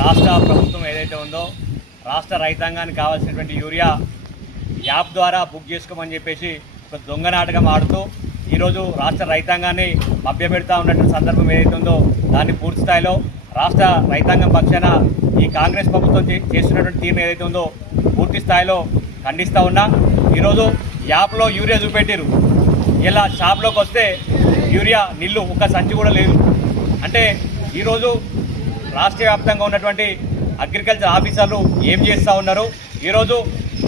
రాష్ట్ర ప్రభుత్వం ఏదైతే ఉందో రాష్ట్ర రైతాంగానికి కావాల్సినటువంటి యూరియా యాప్ ద్వారా బుక్ చేసుకోమని చెప్పేసి ఒక దొంగ నాటకం ఆడుతూ ఈరోజు రాష్ట్ర రైతాంగాన్ని మభ్యపెడతా ఉన్నటువంటి సందర్భం ఏదైతే ఉందో దాన్ని పూర్తి స్థాయిలో రాష్ట్ర రైతాంగం పక్షాన ఈ కాంగ్రెస్ ప్రభుత్వం చేస్తున్నటువంటి తీర్పు ఏదైతే ఉందో పూర్తి స్థాయిలో ఖండిస్తూ ఉన్నా. ఈరోజు యాప్లో యూరియా చూపెట్టారు, ఇలా షాప్లోకి వస్తే యూరియా నిల్లు ఒక్క సంచి కూడా లేదు. అంటే ఈరోజు రాష్ట్ర వ్యాప్తంగా ఉన్నటువంటి అగ్రికల్చర్ ఆఫీసర్లు ఏం చేస్తూ ఉన్నారు? ఈరోజు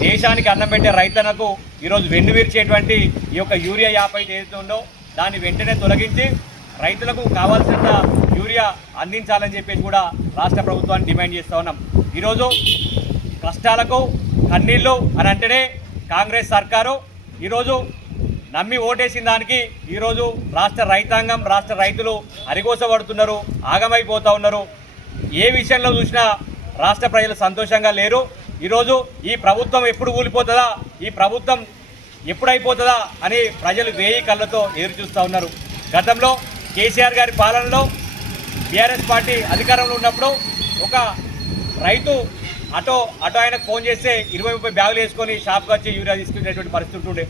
దేశానికి అన్నం పెట్టే రైతన్నకు ఈరోజు వెన్నువిరిచేటువంటి ఈ యొక్క యూరియా యాప్ అయితే ఏదైతే ఉందో దాన్ని వెంటనే తొలగించి రైతులకు కావాల్సిన యూరియా అందించాలని చెప్పేసి కూడా రాష్ట్ర ప్రభుత్వాన్ని డిమాండ్ చేస్తూ ఉన్నాం. ఈరోజు కష్టాలకు కన్నీళ్ళు అని అంటేనే కాంగ్రెస్ సర్కారు ఈరోజు నమ్మి ఓటేసిన దానికి ఈరోజు రాష్ట్ర రైతాంగం రాష్ట్ర రైతులు అరిగోసపడుతున్నారు, ఆగమైపోతూ ఉన్నారు. ఏ విషయంలో చూసినా రాష్ట్ర ప్రజలు సంతోషంగా లేరు. ఈరోజు ఈ ప్రభుత్వం ఎప్పుడు కూలిపోతుందా, ఈ ప్రభుత్వం ఎప్పుడైపోతుందా అని ప్రజలు వేయి కళ్ళతో ఎదురు చూస్తూ ఉన్నారు. గతంలో కేసీఆర్ గారి పాలనలో టీఆర్ఎస్ పార్టీ అధికారంలో ఉన్నప్పుడు ఒక రైతు అటో ఆయనకు ఫోన్ చేస్తే 20-30 బ్యాగులు వేసుకొని షాప్కి వచ్చి యూరియా తీసుకునేటువంటి పరిస్థితి ఉండే.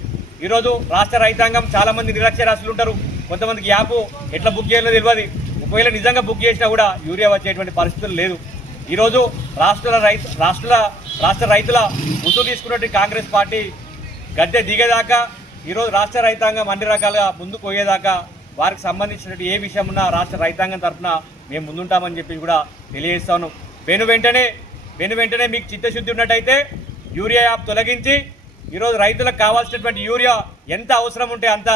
ఈరోజు రాష్ట్ర రైతాంగం చాలామంది నిరక్షరాస్యులు ఉంటారు, కొంతమందికి యాప్ ఎట్లా బుక్ చేయాలో తెలియదు. ఒకవేళ నిజంగా బుక్ చేసినా కూడా యూరియా వచ్చేటువంటి పరిస్థితులు లేదు. ఈరోజు రాష్ట్ర రైతుల ముసుగు తీసుకున్నటువంటి కాంగ్రెస్ పార్టీ గద్దె దిగేదాకా ఈరోజు రాష్ట్ర రైతాంగం అన్ని రకాలుగా ముందుకు పోయేదాకా వారికి సంబంధించినటువంటి ఏ విషయం ఉన్నా రాష్ట్ర రైతాంగం తరఫున మేము ముందుంటామని చెప్పి కూడా తెలియజేస్తా ఉన్నాం. వెను వెంటనే మీకు చిత్తశుద్ధి ఉన్నట్టయితే యూరియా యాప్ తొలగించి ఈరోజు రైతులకు కావాల్సినటువంటి యూరియా ఎంత అవసరం ఉంటే అంత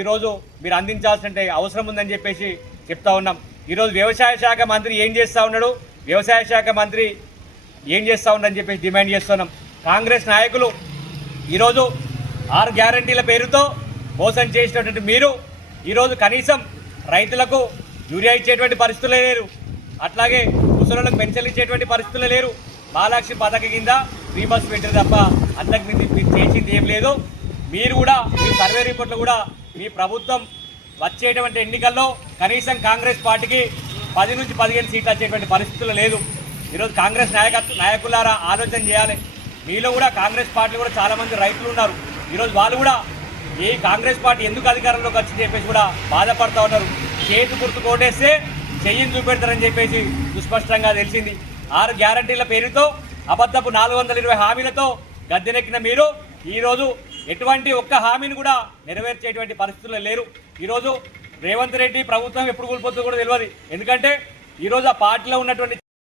ఈరోజు మీరు అందించాల్సిన అవసరం ఉందని చెప్పేసి చెప్తా ఉన్నాం. ఈరోజు వ్యవసాయ శాఖ మంత్రి ఏం చేస్తూ ఉన్నాడు, వ్యవసాయ శాఖ మంత్రి ఏం చేస్తూ ఉన్నాడని చెప్పేసి డిమాండ్ చేస్తున్నాం. కాంగ్రెస్ నాయకులు ఈరోజు 6 గ్యారంటీల పేరుతో మోసం చేసినటువంటి మీరు ఈరోజు కనీసం రైతులకు యూరియా ఇచ్చేటువంటి పరిస్థితులే లేరు, అట్లాగే ముసలులకు పెన్షన్లు ఇచ్చేటువంటి పరిస్థితులే లేరు. మహాలక్ష్మి పథకం కింద ఫ్రీ బస్ పెట్టారు తప్ప అంతకు మీరు చేసింది ఏం లేదు. మీరు కూడా మీ సర్వే రిపోర్ట్లు కూడా మీ ప్రభుత్వం వచ్చేటువంటి ఎన్నికల్లో కనీసం కాంగ్రెస్ పార్టీకి 10 నుంచి 15 సీట్లు వచ్చేటువంటి పరిస్థితులు లేదు. ఈరోజు కాంగ్రెస్ నాయకులారా ఆలోచన చేయాలి. మీలో కూడా కాంగ్రెస్ పార్టీలో కూడా చాలామంది రైతులు ఉన్నారు. ఈరోజు వాళ్ళు కూడా ఈ కాంగ్రెస్ పార్టీ ఎందుకు అధికారంలోకి వచ్చి చెప్పేసి కూడా బాధపడుతూ ఉన్నారు. చేతి గుర్తు కోటేస్తే చెయ్యిని చూపెడతారని చెప్పేసి సుస్పష్టంగా తెలిసింది. 6 గ్యారంటీల పేరుతో అబద్ధపు 420 హామీలతో గద్దెనెక్కిన మీరు ఈరోజు ఎటువంటి ఒక్క హామీని కూడా నెరవేర్చేటువంటి పరిస్థితుల్లో లేరు. ఈరోజు రేవంత్ రెడ్డి ప్రభుత్వం ఎప్పుడు కూలిపోతుందో కూడా తెలియదు. ఎందుకంటే ఈరోజు ఆ పార్టీలో ఉన్నటువంటి